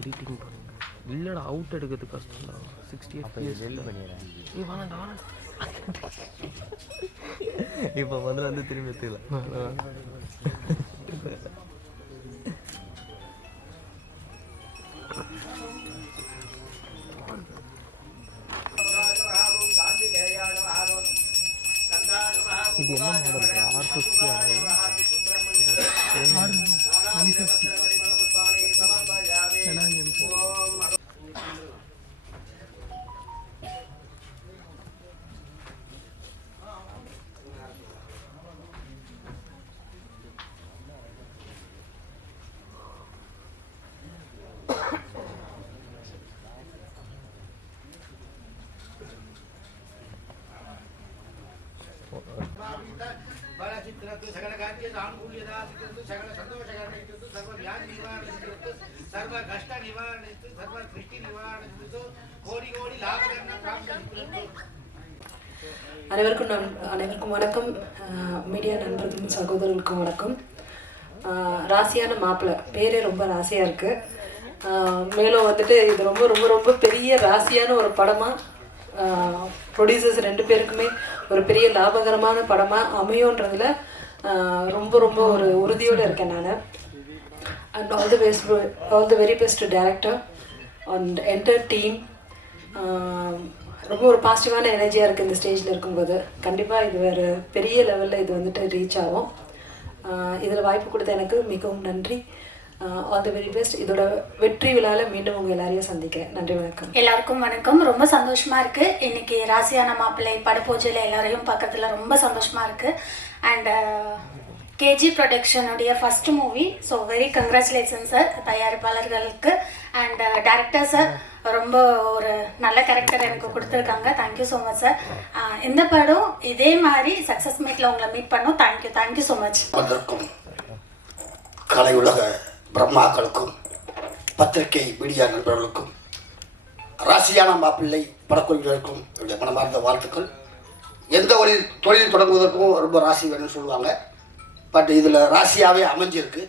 Editing இல்லைடா out எடுக்கிறது கஷ்டம்டா 60 FPS நீ வாடா இப்போ வந்து திரும்பி எடுத்துக்கலாம் இது என்ன மாடல் R50 அனைவருக்கும் வணக்கம். மீடியா நண்பர்களுக்கும் சகோதரர்களுக்கும் வணக்கம். ராசியான மாப்பிள்ளை பேரே ரொம்ப ராசியாக இருக்குது. மேலும் வந்துட்டு இது ரொம்ப ரொம்ப ரொம்ப பெரிய ராசியான ஒரு படமாக ப்ரொடியூசர்ஸ் 2 பேருக்குமே ஒரு பெரிய லாபகரமான படமாக அமையோன்றதுல ரொம்ப ரொம்ப ஒரு உறுதியோடு இருக்கேன் நான். And all the very best director and enter team. ரொம்ப ஒரு பாசிட்டிவான எனர்ஜியாக இருக்குது இந்த ஸ்டேஜில் இருக்கும்போது. கண்டிப்பாக இது வேறு பெரிய லெவலில் இது வந்துட்டு ரீச் ஆகும். இதில் வாய்ப்பு கொடுத்த எனக்கு மிகவும் நன்றி. All the very best. இதோட வெற்றி விழாவில் மீண்டும் உங்கள் எல்லாரையும் சந்திக்கிறேன். நன்றி, வணக்கம். எல்லாருக்கும் வணக்கம். ரொம்ப சந்தோஷமாக இருக்குது. இன்றைக்கி ராசியான மாப்பிள்ளை படப்பூஜையில் எல்லாரையும் பார்க்கறதுல ரொம்ப சந்தோஷமாக இருக்குது. அண்ட் கேஜி ப்ரொடக்ஷனுடைய first movie. So very congratulation sir தயாரிப்பாளர்களுக்கு. அண்ட் டைரக்டர் சார் ரொம்ப ஒரு நல்ல கேரக்டர் எனக்கு கொடுத்துருக்காங்க. Thank you so much sir. இந்த படம் இதே மாதிரி சக்ஸஸ் மீட்டில் உங்களை மீட் பண்ணோம். Thank you so much. வந்திருக்கும் கலை உலக பிரம்மாக்களுக்கும் பத்திரிகை மீடியா நண்பர்களுக்கும் ராசியான மாப்பிள்ளை படக்குழுவினருக்கும் என்னுடைய மனமார்ந்த வாழ்த்துக்கள். எந்த ஒரு தொழில் தொடங்குவதற்கும் ரொம்ப ராசி வேணும்னு சொல்லுவாங்க. பட் இதில் ராசியாகவே அமைஞ்சிருக்கு.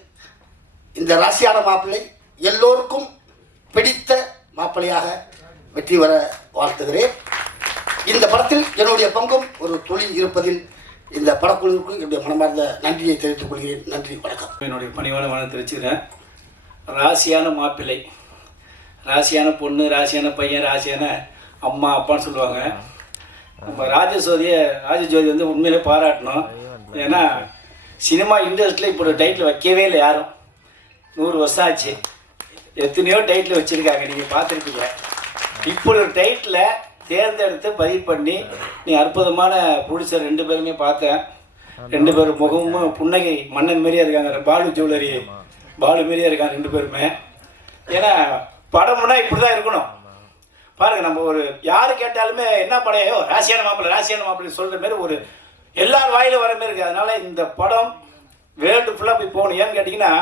இந்த ராசியான மாப்பிள்ளை எல்லோருக்கும் பிடித்த மாப்பிள்ளையாக வெற்றி வர வாழ்த்துகிறேன். இந்த படத்தில் என்னுடைய பங்கும் ஒரு தொழில் இருப்பதில் இந்த படக்குழுவுக்கு என்னுடைய மனமார்ந்த நன்றியை தெரிவித்துக் கொள்கிறேன். நன்றி, வணக்கம். என்னுடைய பணிவான மனம் தெரிவிச்சுக்கிறேன். ராசியான மாப்பிள்ளை, ராசியான பொண்ணு, ராசியான பையன், ராசியான அம்மா அப்பான்னு சொல்லுவாங்க. நம்ம ராஜஜோதி வந்து உண்மையிலே பாராட்டணும். ஏன்னா சினிமா இண்டஸ்ட்ரியில் இப்போ ஒரு டைட்டில் வைக்கவே இல்லை யாரும். 100 வருஷம் ஆச்சு. எத்தனையோ டைட்டில் வச்சுருக்காங்க, நீங்கள் பார்த்துருப்பீங்க. இப்போ ஒரு டைட்டில் தேர்ந்தெடுத்து பதிவு பண்ணி நீ அற்புதமான ப்ரொடியூசர் 2 பேருமே பார்த்தேன். 2 பேரும் முகமும் புன்னகை மன்னன் மாரியே இருக்காங்க. பாலு மாரியே இருக்காங்க 2 பேருமே. ஏன்னா படம்னா இப்படி தான் இருக்கணும். பாருங்கள், நம்ம ஒரு யார் கேட்டாலுமே என்ன படையோ ராசியான மாப்பிள்ளை சொல்கிற மாரி ஒரு எல்லார் வாயிலும் வர மாரி இருக்குது. அதனால் இந்த படம் வேர்ல்டு ஃபுல்லாக போய் போகணும். ஏன்னு கேட்டிங்கன்னா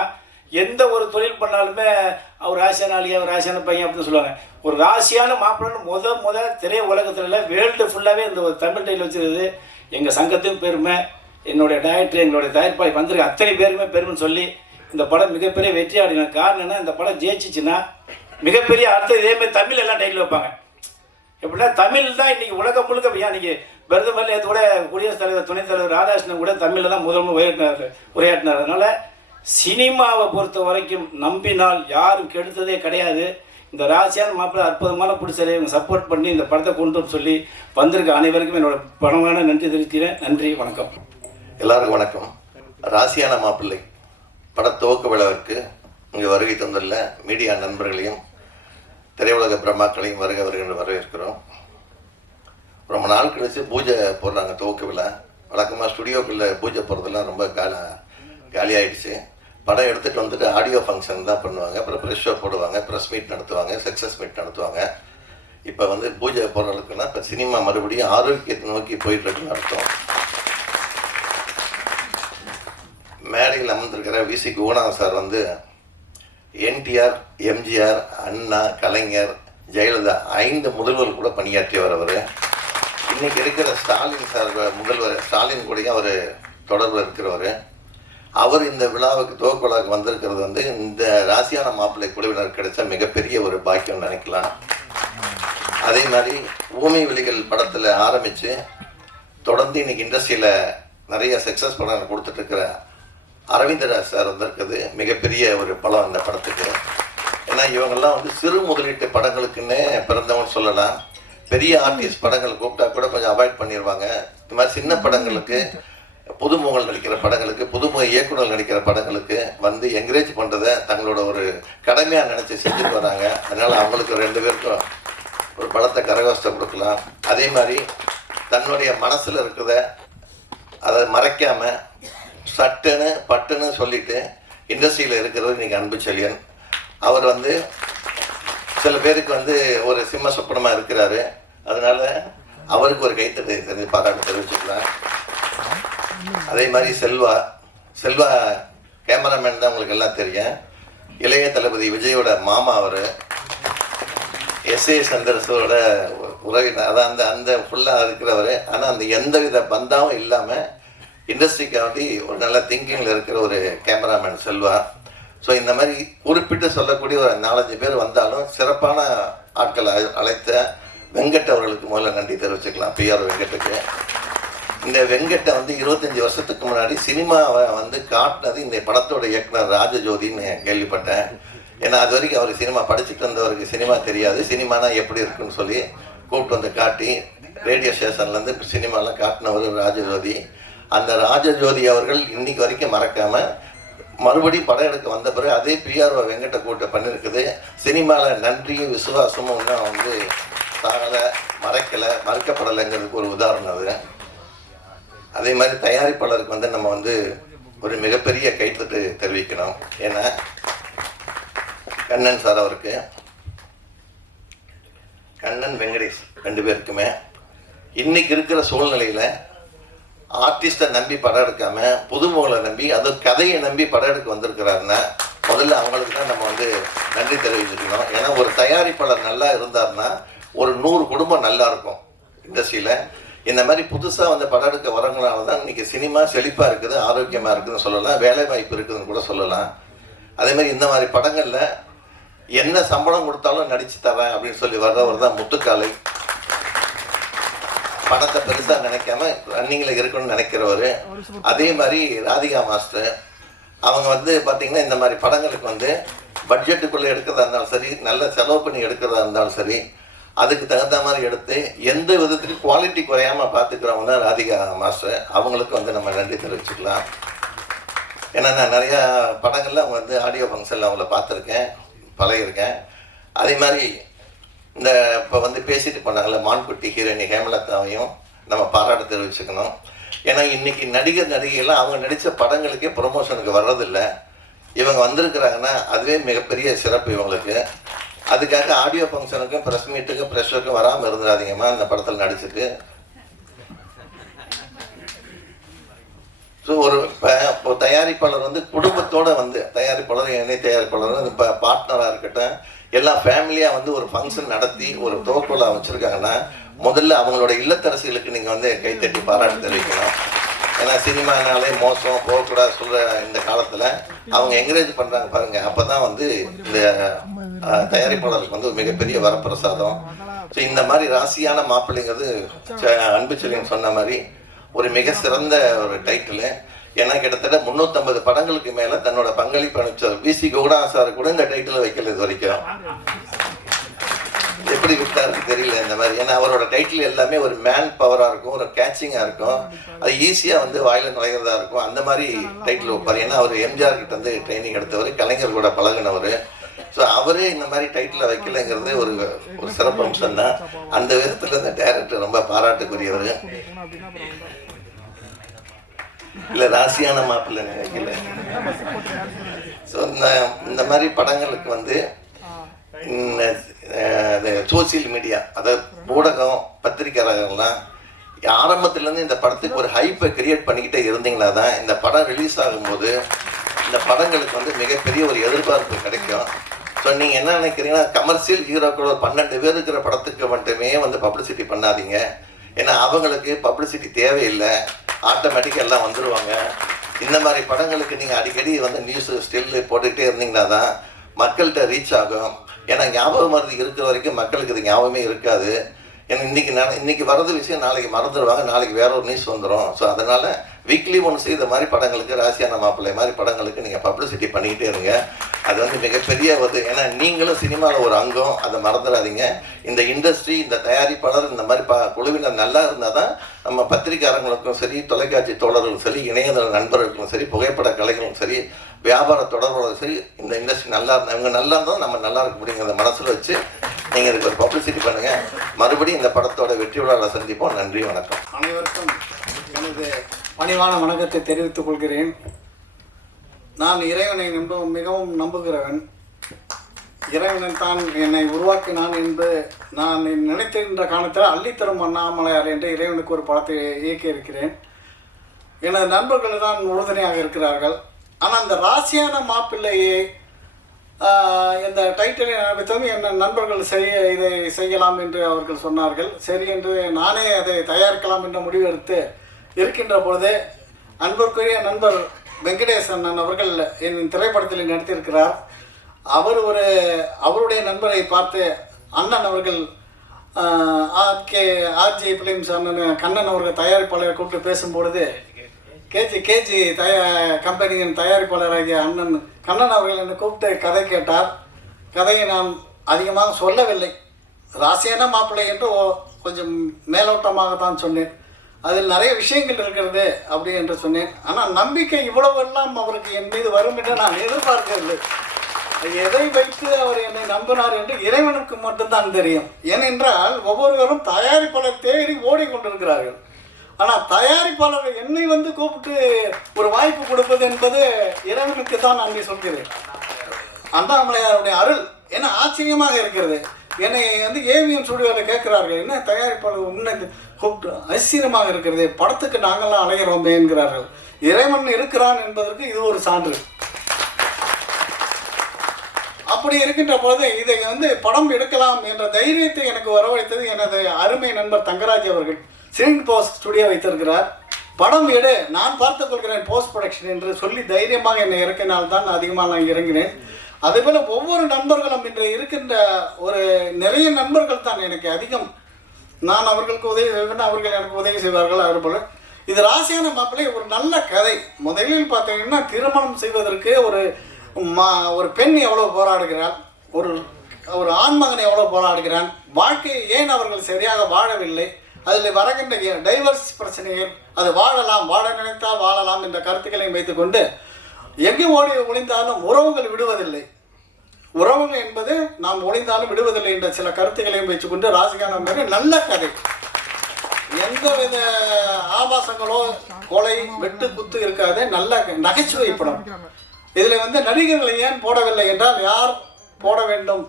எந்த ஒரு தொழில் பண்ணாலுமே அவர் ராசியான ஆளியா, அவர் ராசியான பையன் அப்படின்னு சொல்லுவாங்க. ஒரு ராசியான மாப்பிள்ளைன்னு முத திரை உலகத்தில் வேர்ல்டு ஃபுல்லாகவே இந்த ஒரு தமிழ் டைட்டில் வச்சுருது எங்கள் சங்கத்தையும் பெருமை, என்னுடைய டைரக்டர், எங்களுடைய தயாரிப்பாளர் வந்திருக்க அத்தனை பேருமே பெருமைன்னு சொல்லி இந்த படம் மிகப்பெரிய வெற்றி அடையணும். காரணம் என்ன, இந்த படம் ஜெயிச்சிச்சுன்னா மிகப்பெரிய அடுத்த இதேமாதிரி தமிழ் எல்லாம் டைட்டில் வைப்பாங்க. எப்படின்னா தமிழ் தான் இன்றைக்கி உலகம் முழுக்க. அப்படியா இன்றைக்கி பிரதமர் நேற்று கூட குடியரசுத் தலைவர், துணைத் தலைவர் ராதாகிருஷ்ணன் கூட தமிழில் தான் முதல் உரையாற்றினார். அதனால் சினிமாவை பொறுத்த வரைக்கும் நம்பினால் யாரும் கெடுத்ததே கிடையாது. இந்த ராசியான மாப்பிள்ளை அற்புதமான பிடிச்சதை இவங்க சப்போர்ட் பண்ணி இந்த படத்தை கொண்டு சொல்லி வந்திருக்க அனைவருக்கும் என்னோட பணமான நன்றி தெரிவிக்கிறேன். நன்றி, வணக்கம். எல்லாருக்கும் வணக்கம். ராசியான மாப்பிள்ளை பட துவக்க விழாவிற்கு இங்கே வருகை தந்துள்ள மீடியா நண்பர்களையும் திரையுலக பிரம்மாக்களையும் வருகின்ற வரவேற்கிறோம். ரொம்ப நாள் கழிச்சு பூஜை போடுறாங்க துவக்க விழா. வழக்கமாக ஸ்டுடியோக்குள்ளே பூஜை போடுறதெல்லாம் ரொம்ப காலியாகிடுச்சு. படம் எடுத்துகிட்டு வந்துட்டு ஆடியோ ஃபங்க்ஷன் தான் பண்ணுவாங்க, அப்புறம் ப்ரெஷ் ஷோ போடுவாங்க, ப்ரெஸ் மீட் நடத்துவாங்க, சக்ஸஸ் மீட் நடத்துவாங்க. இப்போ வந்து பூஜை போடுறதுக்குன்னா இப்போ சினிமா மறுபடியும் ஆரோக்கியத்தை நோக்கி போயிட்டுருக்குன்னு அர்த்தம். மேடையில் அமர்ந்திருக்கிற விசி குணநாதன் சார் வந்து என்டிஆர், எம்ஜிஆர், அண்ணா, கலைஞர், ஜெயலலிதா 5 முதல்வர் கூட பணியாற்றியவர் அவர். இன்றைக்கி இருக்கிற ஸ்டாலின் சார் முதல்வர் ஸ்டாலின் கூடயும் அவர் தொடர்பில் இருக்கிறவர். அவர் இந்த விழாவுக்கு துவக்க விழாவுக்கு வந்திருக்கிறது வந்து இந்த ராசியான மாப்பிள்ளை குழுவினர் கிடைச்ச மிகப்பெரிய ஒரு பாக்கியம் நினைக்கலாம். அதே மாதிரி ஊமை விழிகள் படத்தில் ஆரம்பித்து தொடர்ந்து இன்றைக்கி இண்டஸ்ட்ரியில் நிறைய சக்ஸஸ் படம் கொடுத்துட்ருக்கிற அரவிந்தராஜ் சார் வந்திருக்குது மிகப்பெரிய ஒரு பலம் அந்த படத்துக்கு. ஏன்னா இவங்கெல்லாம் வந்து சிறு முதலீட்டு படங்களுக்குன்னே பிறந்தவன்னு சொல்லலாம். பெரிய ஆர்டிஸ்ட் படங்கள் கூப்பிட்டா கூட கொஞ்சம் அவாய்ட் பண்ணிடுவாங்க. இந்த மாதிரி சின்ன படங்களுக்கு, புதுமுகங்கள் நடிக்கிற படங்களுக்கு, புதுமுக இயக்குநர்கள் நடிக்கிற படங்களுக்கு வந்து என்கரேஜ் பண்ணுறதை தங்களோட ஒரு கடமையாக நினச்சி செஞ்சுட்டு வராங்க. அதனால் அவங்களுக்கு 2 பேருக்கும் ஒரு படத்தை கரகோஷத்தை கொடுக்கலாம். அதே மாதிரி தன்னுடைய மனசில் இருக்கிறத அதை மறைக்காமல் சட்டுன்னு பட்டுன்னு சொல்லிட்டு இண்டஸ்ட்ரியில் இருக்கிறது இன்றைக்கி அன்புச்செழியன். அவர் வந்து சில பேருக்கு வந்து ஒரு சிம்ம சொப்பனமாக இருக்கிறாரு. அதனால் அவருக்கு ஒரு கைத்தட்டை தெரிஞ்சு பாராட்டு தெரிவிச்சுக்கலாம். அதே மாதிரி செல்வா கேமராமேன் தான் உங்களுக்கு எல்லாம் தெரியும். இளைய தளபதி விஜயோட மாமா அவர். எஸ்ஏ சந்திரசோட உறவினர், அதான் அந்த ஃபுல்லாக இருக்கிறவர். ஆனால் அந்த எந்தவித பந்தாவும் இல்லாமல் இண்டஸ்ட்ரிக்காண்டி ஒரு நல்ல திங்கிங்கில் இருக்கிற ஒரு கேமராமேன் செல்வா. ஸோ இந்த மாதிரி குறிப்பிட்டு சொல்லக்கூடிய ஒரு 4-5 பேர் வந்தாலும் சிறப்பான ஆட்களை அழைத்த வெங்கட் அவர்களுக்கு முதல்ல நன்றி தெரிவிச்சுக்கலாம். பிஆர் வெங்கட்டுக்கு. இந்த வெங்கட்டை வந்து 25 வருஷத்துக்கு முன்னாடி சினிமாவை வந்து காட்டினது இந்த படத்தோட இயக்குனர் ராஜஜோதின்னு கேள்விப்பட்டேன். ஏன்னா அது வரைக்கும் அவர் சினிமா படிச்சுட்டு வந்தவருக்கு சினிமா தெரியாது. சினிமானா எப்படி இருக்குன்னு சொல்லி கூப்பிட்டு வந்து காட்டி ரேடியோ ஸ்டேஷன்லேருந்து சினிமாலாம் காட்டினவர் ராஜஜோதி. அந்த ராஜஜோதி அவர்கள் இன்னைக்கு வரைக்கும் மறக்காமல் மறுபடியும் படம் எடுக்க வந்த பிறகு அதே பிஆர் வெங்கட்ட கூட்ட பண்ணியிருக்குது. சினிமாவில் நன்றியும் விசுவாசமும் இன்னும் வந்து தாங்கலை, மறைக்கலை, மறுக்கப்படலைங்கிறதுக்கு ஒரு உதாரணம் அது. அதே மாதிரி தயாரிப்பாளருக்கு வந்து நம்ம வந்து ஒரு மிகப்பெரிய கைத்தட்டு தெரிவிக்கணும். ஏன்னா கண்ணன் சார் அவருக்கு, கண்ணன் வெங்கடேஷ் 2 பேருக்குமே இன்னைக்கு இருக்கிற சூழ்நிலையில் ஆர்டிஸ்ட்டை நம்பி படம் எடுக்காமல் புதுமுகங்களை நம்பி அது கதையை நம்பி படம் எடுக்க வந்திருக்கிறாருன்னா முதல்ல அவங்களுக்கு தான் நம்ம வந்து நன்றி தெரிவிச்சுக்கணும். ஏன்னா ஒரு தயாரிப்பாளர் நல்லா இருந்தாருன்னா ஒரு 100 குடும்பம் நல்லா இருக்கும் இண்டஸ்ட்ரியில். இந்த மாதிரி புதுசாக வந்து படம் எடுக்க வரவங்களால தான் இன்றைக்கி சினிமா செழிப்பாக இருக்குது, ஆரோக்கியமாக இருக்குதுன்னு சொல்லலாம், வேலை வாய்ப்பு இருக்குதுன்னு கூட சொல்லலாம். அதே மாதிரி இந்த மாதிரி படங்களில் என்ன சம்பளம் கொடுத்தாலும் நடித்து தரேன் அப்படின்னு சொல்லி வர்றவர் தான் முத்துக்காலை. பணத்தை பெருசாக நினைக்காம ரன்னிங்கில் இருக்கணும்னு நினைக்கிறவர். அதே மாதிரி ராதிகா மாஸ்டர் அவங்க வந்து பார்த்திங்கன்னா இந்த மாதிரி படங்களுக்கு வந்து பட்ஜெட்டுக்குள்ளே எடுக்கிறதா இருந்தாலும் சரி, நல்ல செலவு பண்ணி எடுக்கிறதா இருந்தாலும் சரி, அதுக்கு தகுந்த மாதிரி எடுத்து எந்த விதத்துலையும் குவாலிட்டி குறையாமல் பார்த்துக்கிறவங்க தான் ராதிகா மாஸ்டர். அவங்களுக்கு வந்து நம்ம நன்றி தெரிவிச்சுக்கலாம். ஏன்னா நான் நிறையா படங்களில் அவங்க வந்து ஆடியோ ஃபங்க்ஷனில் அவங்கள பார்த்துருக்கேன், பழகிருக்கேன். அதே மாதிரி இந்த இப்போ வந்து பேசிட்டு போனாங்கள்ல மான்குட்டி ஹீரோயினி ஹேமலதாவையும் நம்ம பாராட்டு தெரிவிச்சுக்கணும். ஏன்னா இன்றைக்கி நடிகைகள்லாம் அவங்க நடித்த படங்களுக்கே ப்ரொமோஷனுக்கு வர்றதில்லை. இவங்க வந்திருக்கிறாங்கன்னா அதுவே மிகப்பெரிய சிறப்பு இவங்களுக்கு. அதுக்காக ஆடியோ ஃபங்க்ஷனுக்கும் ப்ரெஸ் மீட்டுக்கும் ப்ரெஷருக்கும் வராமல் இருந்துடாதீங்கம்மா. அந்த படத்தில் நடிச்சுட்டு ஸோ இப்போ தயாரிப்பாளர் வந்து குடும்பத்தோடு வந்து தயாரிப்பாளர், இணை தயாரிப்பாளர், இப்போ பார்ட்னராக இருக்கட்டும், எல்லாம் ஃபேமிலியாக வந்து ஒரு ஃபங்க்ஷன் நடத்தி ஒரு துவக்கோலா வச்சுருக்காங்கன்னா முதல்ல அவங்களோட இல்லத்தரசிகளுக்கு நீங்கள் வந்து கைத்தட்டி பாராட்டு தெரிவிக்கணும். ஏன்னா சினிமானாலே மோசம் போகக்கூடாது சொல்கிற இந்த காலத்தில் அவங்க என்கரேஜ் பண்ணுறாங்க பாருங்கள். அப்போ தான் வந்து இந்த தயாரிப்பாளருக்கு வந்து மிகப்பெரிய வரப்பிரசாதம். ஸோ இந்த மாதிரி ராசியான மாப்பிள்ளைங்கிறது அன்புச்செழியன் சொன்ன மாதிரி ஒரு மிக சிறந்த ஒரு டைட்டிலு. ஏன்னா கிட்டத்தட்ட 350 படங்களுக்கு மேலே தன்னோட பங்களிப்பு அனுப்பிச்சார். விசி குணநாதன் சார் கூட இந்த டைட்டில் வைக்கல இது வரைக்கும். எப்படி விட்டாருன்னு தெரியல இந்த மாதிரி. ஏன்னா அவரோட டைட்டில் எல்லாமே ஒரு மேன் பவராக இருக்கும், ஒரு கேட்சிங்காக இருக்கும், அது ஈஸியாக வந்து வாயில் நுழைகிறதா இருக்கும். அந்த மாதிரி டைட்டில் வைப்பார். ஏன்னா அவர் எம்ஜிஆர் கிட்ட வந்து ட்ரைனிங் எடுத்தவர், கலைஞர் கூட பழகினவர். ஸோ அவரே இந்த மாதிரி டைட்டில் வைக்கலைங்கிறது ஒரு ஒரு சிறப்பு அம்சம் தான். அந்த விதத்தில் இந்த டைரக்டர் ரொம்ப பாராட்டுக்குரியவர். இல்லை ராசியான மாப்பிள்ளை வைக்கல. ஸோ இந்த மாதிரி படங்களுக்கு வந்து சோசியல் மீடியா, அதாவது ஊடகம், பத்திரிகையாளர்கள்லாம் ஆரம்பத்துலேருந்து இந்த படத்துக்கு ஒரு ஹைப்பை கிரியேட் பண்ணிக்கிட்டே இருந்தீங்கன்னா தான் இந்த படம் ரிலீஸ் ஆகும்போது இந்த படங்களுக்கு வந்து மிகப்பெரிய ஒரு எதிர்பார்ப்பு கிடைக்கும். ஸோ நீங்கள் என்ன நினைக்கிறீங்கன்னா, கமர்ஷியல் ஹீரோக்கள் ஒரு 12 பேர் இருக்கிற படத்துக்கு மட்டுமே வந்து பப்ளிசிட்டி பண்ணாதீங்க. ஏன்னா அவங்களுக்கு பப்ளிசிட்டி தேவையில்லை, ஆட்டோமேட்டிக்காக எல்லாம் வந்துடுவாங்க. இந்த மாதிரி படங்களுக்கு நீங்கள் அடிக்கடி வந்து நியூஸு ஸ்டில்லு போட்டுக்கிட்டே இருந்தீங்கன்னா தான் மக்கள்கிட்ட ரீச் ஆகும். ஏன்னா ஞாபகம் மருந்து இருக்கிற வரைக்கும் மக்களுக்கு இது ஞாபகமே இருக்காது. ஏன்னா இன்றைக்கி வரது விஷயம் நாளைக்கு மறந்துடுவாங்க, நாளைக்கு வேற ஒரு நியூஸ் வந்துடும். ஸோ அதனால் வீக்லி ஒன்ஸ் இந்த மாதிரி படங்களுக்கு, ராசியான மாப்பிள்ளை மாதிரி படங்களுக்கு நீங்கள் பப்ளிசிட்டி பண்ணிக்கிட்டே இருங்க. அது வந்து மிகப்பெரிய ஏன்னா நீங்களும் சினிமாவில் ஒரு அங்கம், அதை மறந்துடாதீங்க. இந்த இண்டஸ்ட்ரி, இந்த தயாரிப்பாளர், இந்த மாதிரி குழுவினர் நல்லா இருந்தால் தான் நம்ம பத்திரிகையாளர்களுக்கும் சரி, தொலைக்காட்சி தோழர்களுக்கும் சரி, இணையதள நண்பர்களுக்கும் சரி, புகைப்பட கலைகளுக்கும் சரி, வியாபார தொடர்புகளும் சரி, இந்த இண்டஸ்ட்ரி நல்லா இருந்தால், இவங்க நல்லா இருந்தால் நம்ம நல்லா இருக்க முடியுங்கிறத மனசில் வச்சு நீங்கள் இதுக்கு ஒரு பப்ளிசிட்டி பண்ணுங்கள். மறுபடியும் இந்த படத்தோட வெற்றி விழாவில் சந்திப்போம். நன்றி, வணக்கம். அனைவருக்கும் எனது பணிவான வணக்கத்தை தெரிவித்துக் கொள்கிறேன். நான் இறைவனை மிகவும் நம்புகிறவன். இறைவன் தான் என்னை உருவாக்கினான் என்று நான் நினைத்திருந்த காலத்தில் அள்ளித்தரும் அண்ணாமலையார் என்ற இறைவனுக்கு ஒரு படத்தை இயக்கியிருக்கிறேன். எனது நண்பர்கள் தான் உறுதுணையாக இருக்கிறார்கள். ஆனால் அந்த ராசியான மாப்பிள்ளையை இந்த டைட்டிலை நினைத்ததும் என் நண்பர்கள் இதை செய்யலாம் என்று அவர்கள் சொன்னார்கள். சரி என்று நானே அதை தயாரிக்கலாம் என்ற முடிவு எடுத்து இருக்கின்ற பொழுது அன்பிற்குரிய நண்பர் வெங்கடேஷ் அண்ணன் அவர்கள் என் திரைப்படத்தில் நடித்திருக்கிறார். அவருடைய நண்பரை பார்த்து அண்ணன் அவர்கள் ஆர்ஜே பிலிம்ஸ் அண்ணன் கண்ணன் அவர்கள் தயாரிப்பாளரை கூப்பிட்டு பேசும்பொழுது கேஜி கம்பெனியின் தயாரிப்பாளராகிய அண்ணன் கண்ணன் அவர்கள் என்னை கூப்பிட்டு கதை கேட்டார். கதையை நான் அதிகமாக சொல்லவில்லை, ராசியான மாப்பிள்ளை என்று கொஞ்சம் மேலோட்டமாக தான் சொன்னேன். அதில் நிறைய விஷயங்கள் இருக்கிறது அப்படி என்று சொன்னேன். ஆனால் நம்பிக்கை இவ்வளவெல்லாம் அவருக்கு என் மீது வரும் என்று நான் எதிர்பார்க்கவில்லை. எதை வைத்து அவர் என்னை நம்பினார் என்று இறைவனுக்கு மட்டும்தான் தெரியும். ஏனென்றால் ஒவ்வொருவரும் தயாரிப்பாளர் தேடி ஓடிக்கொண்டிருக்கிறார்கள். ஆனால் தயாரிப்பாளர் என்னை வந்து கூப்பிட்டு ஒரு வாய்ப்பு கொடுப்பது என்பது இறைவனுக்கு தான் நன்றி சொல்கிறேன். அண்ணாமலையாருடைய அருள் என்ன ஆச்சரியமாக இருக்கிறது. என்னை வந்து ஏவிஎம் ஸ்டுடியோவில் கேட்கிறார்கள், என்ன தயாரிப்பாளர் உன்னை கூப்பிட்டு ஆச்சரியமாக இருக்கிறது, படத்துக்கு நாங்கள்லாம் அலைகிறோமே என்கிறார்கள். இறைவன் இருக்கிறான் என்பதற்கு இது ஒரு சான்று. அப்படி இருக்கின்ற பொழுது இதை வந்து படம் எடுக்கலாம் என்ற தைரியத்தை எனக்கு வரவழைத்தது எனது அருமை நண்பர் தங்கராஜ் அவர்கள். ஸ்கிரீன் போஸ்ட் ஸ்டுடியோ வைத்திருக்கிறார். படம் எடு, நான் பார்த்துக் கொள்கிறேன் போஸ்ட் ப்ரொடக்ஷன் என்று சொல்லி தைரியமாக என்னை இறக்கினால்தான் அதிகமாக நான் இறங்கினேன். அதேபோல் ஒவ்வொரு நண்பர்களும் இன்று இருக்கின்ற ஒரு நிறைய நண்பர்கள் தான் எனக்கு அதிகம். நான் அவர்களுக்கு உதவி செய்வேன், அவர்கள் எனக்கு உதவி செய்வார்கள். அதுபோல் இது ராசியான மாப்பிள்ளை ஒரு நல்ல கதை. முதலில் பார்த்தீங்கன்னா திருமணம் செய்வதற்கு ஒரு பெண் எவ்வளோ போராடுகிறாள், ஒரு ஆண்மகன் எவ்வளோ போராடுகிறான், வாழ்க்கையை ஏன் அவர்கள் சரியாக வாழவில்லை, அதில் வருகின்ற டைவர்ஸ் பிரச்சனைகள், அது வாழ நினைத்தால் வாழலாம் என்ற கருத்துக்களையும் வைத்துக்கொண்டு எங்கே ஒளிந்தாலும் உறவுகள் விடுவதில்லை, உறவுகள் என்பது நாம் ஒளிந்தாலும் விடுவதில்லை என்ற சில கருத்துக்களையும் வச்சுக்கொண்டு ராசியான மிக நல்ல கதை. எந்தவித ஆபாசங்களோ கொலை வெட்டு குத்து இருக்காது, நல்ல நகைச்சுவை படம். இதில் வந்து நடிகர்களை ஏன் போடவில்லை என்றால், யார் போட வேண்டும்,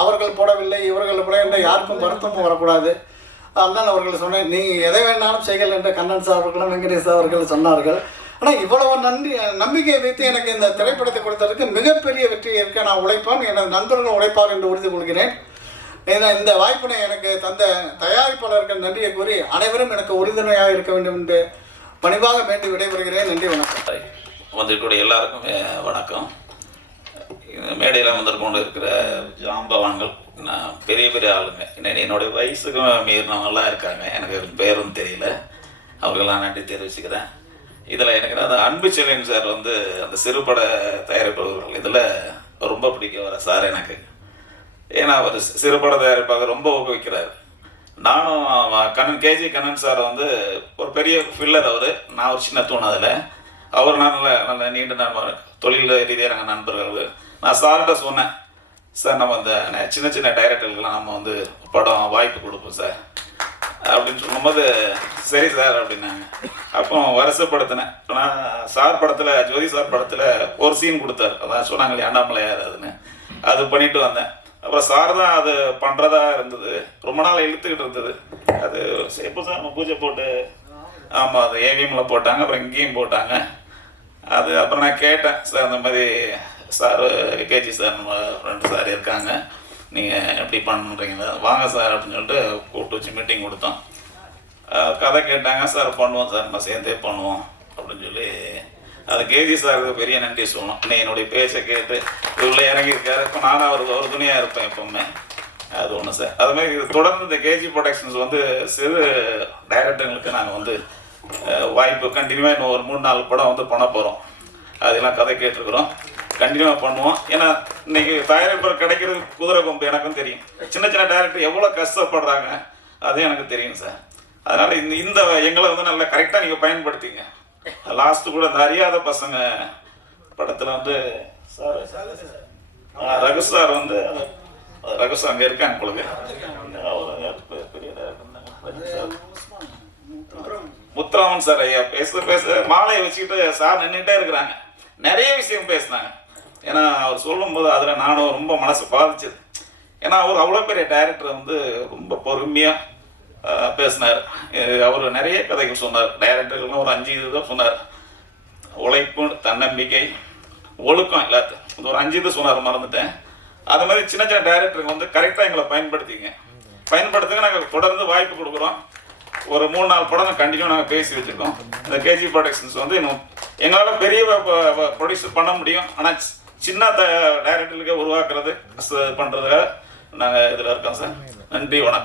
அவர்கள் போடவில்லை இவர்கள் போட என்ற யாருக்கும் வருத்தமும் வரக்கூடாது. அண்ணன் அவர்கள் சொன்னேன், நீ எதை வேணாலும் செய்யல் என்று கண்ணன் சார் அவர்களும் வெங்கடேஷ் அவர்கள் சொன்னார்கள். ஆனால் இவ்வளவு நம்பிக்கை வைத்து எனக்கு இந்த திரைப்படத்தை கொடுத்ததற்கு மிகப்பெரிய வெற்றி இருக்க நான் உழைப்பேன், எனது நண்பர்கள் உழைப்பார் என்று உறுதி கொள்கிறேன். இந்த வாய்ப்பினை எனக்கு தந்த தயாரிப்பாளர்கள் நன்றியை கூறி அனைவரும் எனக்கு உறுதுணையாக இருக்க வேண்டும் என்று பணிவாக வேண்டி விடைபெறுகிறேன். நன்றி, வணக்கம். வந்திருக்கூடிய எல்லாருக்கும் வணக்கம். மேடையில் வந்திருக்கொண்டு இருக்கிற ஜாம்பவான்கள், நான் பெரிய பெரிய ஆளுங்க, என்னுடைய வயசுக்கும் மீறினவங்களாம் இருக்காங்க, எனக்கு பேரும் தெரியல, அவர்களெல்லாம் நன்றி தெரிவிச்சுக்கிறேன். இதில் எனக்கு அந்த அன்பு செல்வன் சார் வந்து அந்த சிறுபட தயாரிப்பாளர்கள் இதில் ரொம்ப பிடிக்க வர சார். எனக்கு ஏன்னா அவர் சிறுபட தயாரிப்பாக ரொம்ப ஊக்குவிக்கிறார். நானும் கண்ணன் கேஜி கண்ணன் சார் வந்து ஒரு பெரிய ஃபில்லர் அவர், நான் ஒரு சின்ன தூண் அதில். அவர் நான் நல்ல நீண்ட நண்பர், தொழில் ரீதியாக நாங்கள் நண்பர்கள். நான் சார்கிட்ட சொன்னேன், சார் நம்ம இந்த சின்ன சின்ன டைரக்டர்களுக்கெல்லாம் நம்ம வந்து படம் வாய்ப்பு கொடுப்போம் சார் அப்படின்னு சொல்லும்போது, சரி சார் அப்படின்னாங்க. அப்போ வருஷப்படுத்தினேன். நான் சார் படத்தில், ஜோதி சார் படத்தில் ஒரு சீன் கொடுத்தாரு, அதான் சொன்னாங்களே அண்ணாமலையார், அதுன்னு அது பண்ணிட்டு வந்தேன். அப்புறம் சார் தான் அது பண்ணுறதா இருந்தது, ரொம்ப நாள் இழுத்துக்கிட்டு இருந்தது. அது எப்போ சார் நம்ம பூஜை போட்டு, ஆமாம் அது ஏவிஎம்மில் போட்டாங்க, அப்புறம் இங்கேயும் போட்டாங்க. அது அப்புறம் நான் கேட்டேன், சார் இந்த மாதிரி சார் கேஜி சார் நம்ம ஃப்ரெண்டு சார் இருக்காங்க, நீங்கள் எப்படி பண்ணுறீங்களா, வாங்க சார் அப்படின்னு சொல்லிட்டு கூப்பிட்டு வச்சு மீட்டிங் கொடுத்தோம். கதை கேட்டாங்க, சார் பண்ணுவோம் சார், நம்ம சேர்ந்தே பண்ணுவோம் அப்படின்னு சொல்லி. அது கேஜி சாருக்கு பெரிய நன்றி சொல்லணும். என்னுடைய பேச்சை கேட்டு இவ்வளோ இறங்கியிருக்காரு. இப்போ நானும் அவருக்கு ஒரு துணியாக இருப்பேன் எப்பவுமே. அது ஒன்று சார். அதுமாதிரி தொடர்ந்து இந்த கேஜி ப்ரொடக்ஷன்ஸ் வந்து சிறு டைரக்டர்களுக்கு நாங்கள் வந்து வாய்ப்பு கண்டினியூவாக இன்னும் ஒரு 3-4 படம் வந்து பண்ண போகிறோம். அதெல்லாம் கதை கேட்டிருக்கிறோம், கண்டினியூவாக பண்ணுவோம். ஏன்னா இன்னைக்கு தயாரிப்பாளர் கிடைக்கிறது குதிரை கொம்பு, எனக்கும் தெரியும். சின்ன சின்ன டைரக்டர் எவ்வளோ கஷ்டப்படுறாங்க அதுவும் எனக்கு தெரியும் சார். அதனால் இந்த எங்களை வந்து நல்லா கரெக்டாக நீங்கள் பயன்படுத்திங்க. லாஸ்ட்டு கூட இந்த அறியாத பசங்க படத்தில் வந்து சார் ரகு சார் வந்து, ரகு சார் அங்கே இருக்காங்க உங்களுக்கு, பெரிய முத்துராமன் சார் ஐயா பேச மாலையை வச்சுக்கிட்டு சார் நின்றுட்டே இருக்கிறாங்க. நிறைய விஷயம் பேசினாங்க. ஏன்னா அவர் சொல்லும்போது அதில் நானும் ரொம்ப மனசு பாதிச்சது. ஏன்னா அவர் அவ்வளோ பெரிய டைரக்டர் வந்து ரொம்ப பொறுமையாக பேசினார். அவர் நிறைய கதைகள் சொன்னார். டைரக்டர்கள்லாம் ஒரு 5 இது தான் சொன்னார். உழைப்பு, தன்னம்பிக்கை, ஒழுக்கம், எல்லாத்தையும் இந்த ஒரு 5 இது சொன்னார், மறந்துட்டேன். அது மாதிரி சின்ன சின்ன டைரக்டருக்கு வந்து கரெக்டாக எங்களை பயன்படுத்துங்க. நாங்கள் தொடர்ந்து வாய்ப்பு கொடுக்குறோம். ஒரு 3-4 படம் கண்டினியூ நாங்கள் பேசி வச்சுருக்கோம். இந்த கேஜி ப்ரொடக்ஷன்ஸ் வந்து இன்னும் எங்களால் பெரிய ப்ரொடியூசர் பண்ண முடியும். ஆனால் சின்ன டைரக்டர்களுக்கு உருவாக்குறது பண்ணுறதுக்காக நாங்கள் இதில் இருக்கோம் சார். நன்றி, வணக்கம்.